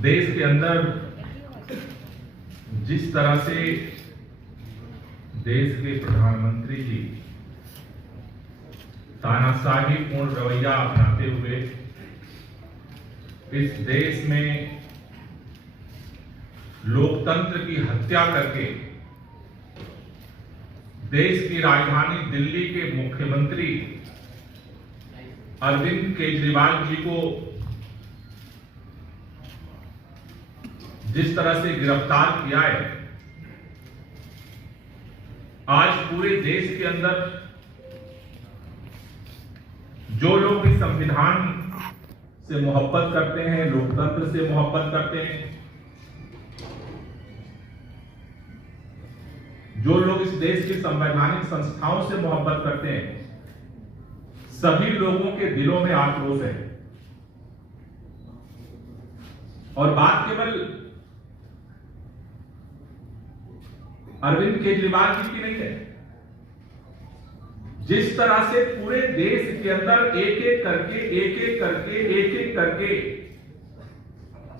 देश के अंदर जिस तरह से देश के प्रधानमंत्री जी तानाशाही पूर्ण रवैया अपनाते हुए इस देश में लोकतंत्र की हत्या करके देश की राजधानी दिल्ली के मुख्यमंत्री अरविंद केजरीवाल जी को जिस तरह से गिरफ्तार किया है, आज पूरे देश के अंदर जो लोग इस संविधान से मोहब्बत करते हैं, लोकतंत्र से मोहब्बत करते हैं, जो लोग इस देश की संवैधानिक संस्थाओं से मोहब्बत करते हैं, सभी लोगों के दिलों में आक्रोश है। और बात केवल अरविंद केजरीवाल जी की नहीं है। जिस तरह से पूरे देश के अंदर एक एक करके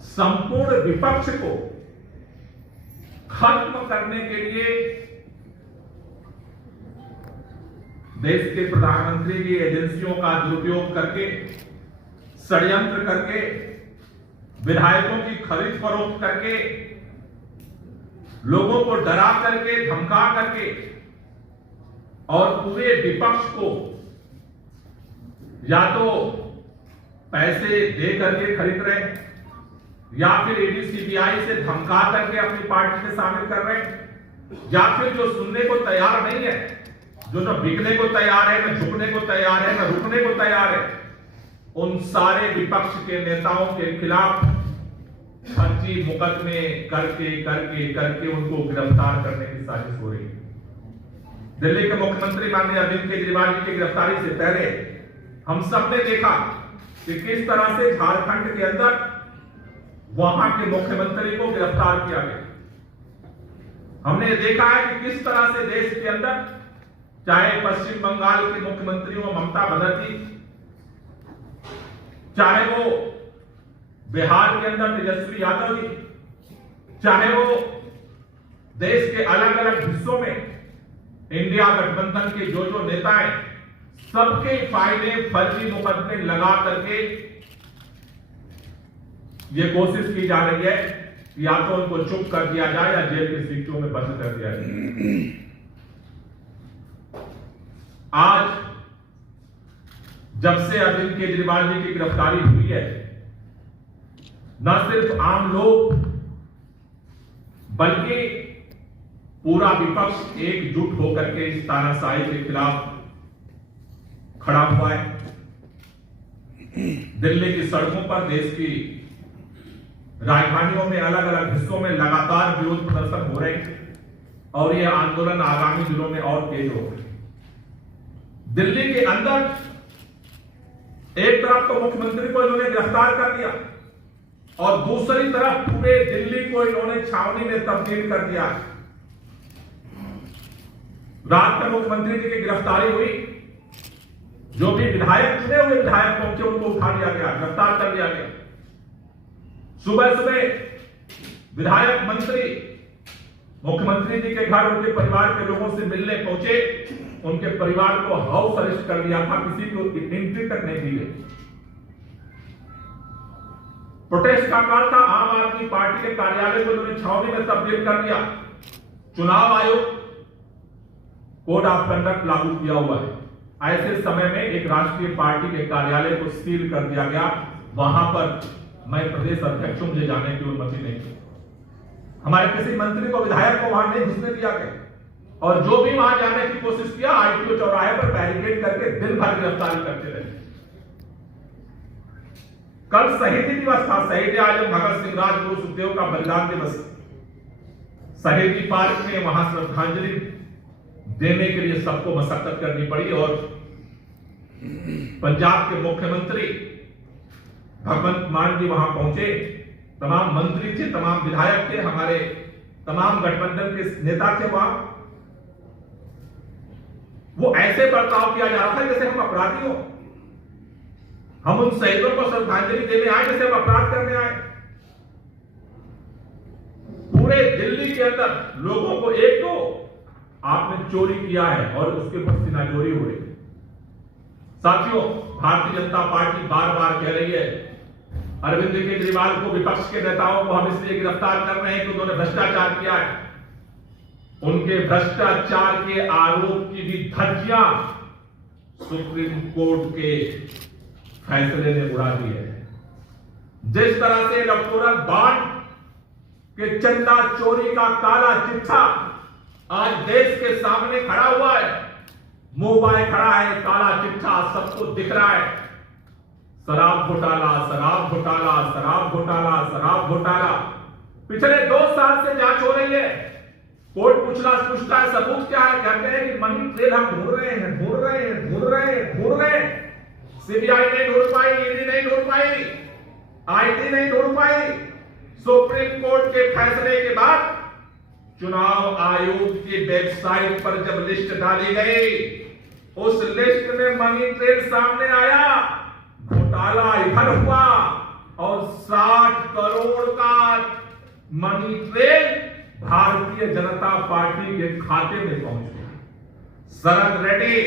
संपूर्ण विपक्ष को खत्म करने के लिए देश के प्रधानमंत्री की एजेंसियों का दुरुपयोग करके, षड्यंत्र करके, विधायकों की खरीद फरोख्त करके, लोगों को डरा करके, धमका करके और पूरे विपक्ष को या तो पैसे दे करके खरीद रहे हैं या फिर ईडी सीबीआई से धमका करके अपनी पार्टी में शामिल कर रहे हैं, या फिर जो सुनने को तैयार नहीं है, जो न बिकने को तैयार है, न झुकने को तैयार है, न रुकने को तैयार है, उन सारे विपक्ष के नेताओं के खिलाफ फर्जी मुकदमे करके उनको गिरफ्तार करने की साजिश हो रही है। दिल्ली के मुख्यमंत्री माननीय अरविंद केजरीवाल जी की गिरफ्तारी से पहले हम सब ने देखा कि किस तरह से झारखंड के अंदर वहां के मुख्यमंत्री को गिरफ्तार किया गया। हमने देखा है कि किस तरह से देश के अंदर, चाहे पश्चिम बंगाल की मुख्यमंत्री हो ममता बनर्जी, चाहे वो बिहार के अंदर तेजस्वी यादव जी, चाहे वो देश के अलग अलग हिस्सों में इंडिया गठबंधन के जो नेता हैं, सबके फायदे फर्जी मुकदमे लगा करके ये कोशिश की जा रही है कि या तो उनको चुप कर दिया जाए या जेल की सीटों में बंद कर दिया जाए। आज जब से अरविंद केजरीवाल जी की गिरफ्तारी हुई है, न सिर्फ आम लोग बल्कि पूरा विपक्ष एकजुट होकर के इस तानाशाही के खिलाफ खड़ा हुआ है। दिल्ली की सड़कों पर, देश की राजधानियों में, अलग अलग हिस्सों में लगातार विरोध प्रदर्शन हो रहे हैं और यह आंदोलन आगामी दिनों में और तेज होगा। दिल्ली के अंदर एक तरफ तो मुख्यमंत्री को इन्होंने गिरफ्तार कर दिया और दूसरी तरफ पूरे दिल्ली को इन्होंने छावनी में तब्दील कर दिया। रात में मुख्यमंत्री जी की गिरफ्तारी हुई, जो भी विधायक, चुने हुए विधायक पहुंचे उनको उठा लिया गया, गिरफ्तार कर लिया गया। सुबह सुबह विधायक मंत्री मुख्यमंत्री जी के घर उनके परिवार के लोगों से मिलने पहुंचे, उनके परिवार को हाउस अरेस्ट कर दिया था, किसी को एंट्री तक नहीं दी गई। प्रोटेस्ट का काल था, आम आदमी पार्टी के कार्यालय को उन्होंने छावनी में तब्दील कर दिया। चुनाव आयोग कोड ऑफ कंडक्ट लागू किया हुआ है। ऐसे समय में एक राष्ट्रीय पार्टी के कार्यालय को सील कर दिया गया। वहां पर मैं प्रदेश अध्यक्ष हूं, मुझे जाने की अनुमति नहीं थी। हमारे किसी मंत्री को, विधायक को वहां नहीं घुसने दिया गया और जो भी वहां जाने की कोशिश किया, आईटीओ चौराहे पर बैरिकेड करके दिन भर गिरफ्तारी करते रहे। कल शहीदी दिवस था, शहीद आजम भगत सिंह राजगुरु सुखदेव का बलिदान दिवस। शहीदी पार्क में वहां श्रद्धांजलि देने के लिए सबको मशक्कत करनी पड़ी और पंजाब के मुख्यमंत्री भगवंत मान जी वहां पहुंचे। तमाम मंत्री थे, तमाम विधायक थे, हमारे तमाम गठबंधन के नेता थे वहां। वो ऐसे बर्ताव किया जा रहा था जैसे हम अपराधी हो। हम उन शहीदों को श्रद्धांजलि देने आए जैसे हम अपराध करने आए। दिल्ली के अंदर लोगों को एक तो आपने चोरी किया है और उसके ऊपर सिनाजोरी हो रही है। साथियों, भारतीय जनता पार्टी बार बार कह रही है अरविंद केजरीवाल को, विपक्ष के नेताओं को हम इसलिए गिरफ्तार कर रहे हैं कि उन्होंने भ्रष्टाचार किया है। उनके भ्रष्टाचार के आरोप की भी धज्जियां सुप्रीम कोर्ट के फैसले ने उड़ा दी है। जिस तरह से इलेक्टोरल बॉन्ड के चंदा चोरी का काला चिट्ठा आज देश के सामने खड़ा हुआ है, मुंह बाए खड़ा है, काला चिट्ठा सबको दिख रहा है। शराब घोटाला, शराब घोटाला, शराब घोटाला, शराब घोटाला, पिछले 2 साल से जांच हो रही है। कोर्ट पूछता है सबूत क्या है, कहते हैं कि मनी ट्रेल हम ढूंढ रहे हैं। सीबीआई नहीं ढूंढ पाई, ईडी नहीं ढूंढ पाई, आईटी नहीं ढूंढ पाई। सुप्रीम कोर्ट के फैसले के बाद चुनाव आयोग की वेबसाइट पर जब लिस्ट डाली गई, उस लिस्ट में मनी ट्रेल सामने आया, घोटाला इधर हुआ और 60 करोड़ का money trail Bharatiya Janata party के खाते में पहुंच गया। शरद रेड्डी,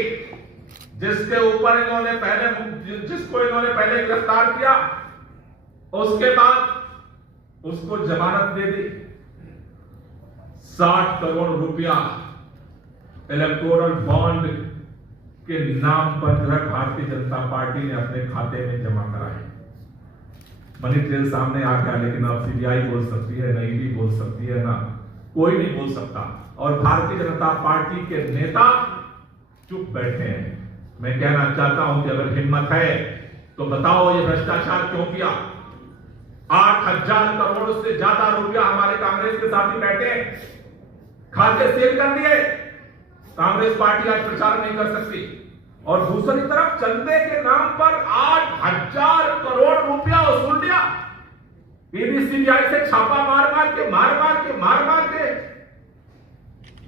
जिसको इन्होंने पहले गिरफ्तार किया, उसके बाद उसको जमानत दे दी। 60 करोड़ रुपया इलेक्टोरल बॉन्ड के नाम पर जो है भारतीय जनता पार्टी ने अपने खाते में जमा कराए। मनी ट्रेल सामने आ गया, लेकिन अब सीबीआई बोल सकती है, ना ईडी बोल सकती है, ना कोई नहीं बोल सकता। और भारतीय जनता पार्टी के नेता चुप बैठे हैं। मैं कहना चाहता हूं कि अगर हिम्मत है तो बताओ ये भ्रष्टाचार क्यों किया। 8,000 करोड़ से ज्यादा रुपया हमारे कांग्रेस के साथी बैठे हैं, खाते सील कर दिए। कांग्रेस पार्टी आज प्रचार नहीं कर सकती। और दूसरी तरफ चंदे के नाम पर 8,000 करोड़ रुपया वसूल लिया। ईडी सीबीआई से छापा मार मार के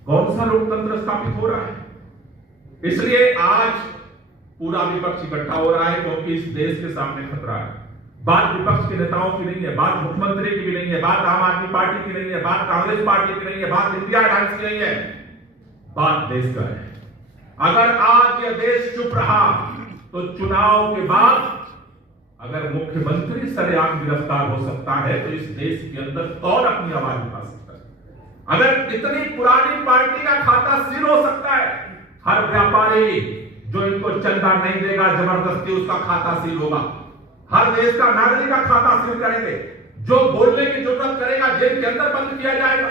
कौन सा लोकतंत्र स्थापित हो रहा है। इसलिए आज पूरा विपक्ष इकट्ठा हो रहा है, क्योंकि इस देश के सामने खतरा है। बात विपक्ष के नेताओं की नहीं है, बात मुख्यमंत्री की भी नहीं है, बात आम आदमी पार्टी की नहीं है, बात कांग्रेस पार्टी की नहीं है, बात इंडिया अलायंस की नहीं है, बात देश का है। अगर आज यह देश चुप रहा तो चुनाव के बाद अगर मुख्यमंत्री सरेआम गिरफ्तार हो सकता है तो इस देश के अंदर कौन अपनी आवाज उठा सकता है। अगर इतनी पुरानी पार्टी का खाता सील हो सकता है, हर व्यापारी जो इनको चंदा नहीं देगा जबरदस्ती उसका खाता सील होगा। हर देश का नागरिक का खाता सील करेंगे। जो बोलने की जरूरत करेगा जेल के अंदर बंद किया जाएगा।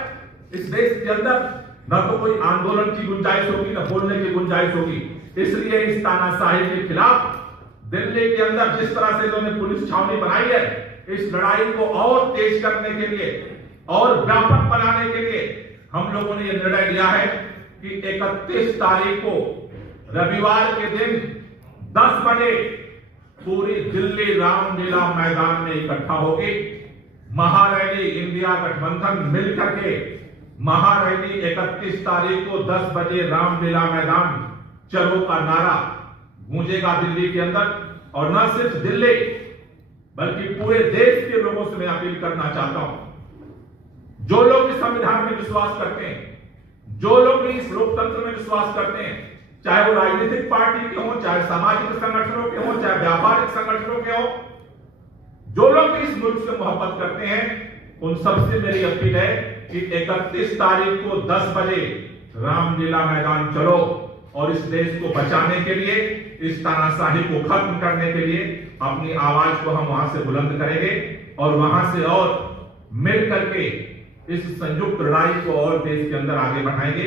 इस देश के अंदर न तो कोई आंदोलन की गुंजाइश होगी, न बोलने की गुंजाइश होगी। इसलिए इस तानाशाही के खिलाफ दिल्ली के अंदर जिस तरह से इन्होंने पुलिस छावनी बनाई है, इस लड़ाई को और तेज करने के लिए और व्यापक बनाने के लिए हम लोगों ने यह निर्णय लिया है कि 31 तारीख को रविवार के दिन 10 बजे पूरी दिल्ली रामलीला मैदान में इकट्ठा होगी। महारैली इंडिया गठबंधन मिलकर के महारैली 31 तारीख को 10 बजे रामलीला मैदान चलो का नारा गूंजेगा दिल्ली के अंदर। और न सिर्फ दिल्ली बल्कि पूरे देश के लोगों से मैं अपील करना चाहता हूं, जो लोग इस संविधान में विश्वास करते हैं, जो लोग इस लोकतंत्र में विश्वास करते हैं, चाहे वो राजनीतिक पार्टी के हों, चाहे सामाजिक संगठनों के हों, चाहे व्यापारिक संगठनों के हों, जो लोग इस मुल्क से मोहब्बत करते हैं, उन सबसे मेरी अपील है कि 31 तारीख को 10 बजे रामलीला मैदान चलो और इस देश को बचाने के लिए, इस तानाशाही को खत्म करने के लिए अपनी आवाज को हम वहां से बुलंद करेंगे और वहां से और मिल करके इस संयुक्त लड़ाई को और देश के अंदर आगे बढ़ाएंगे।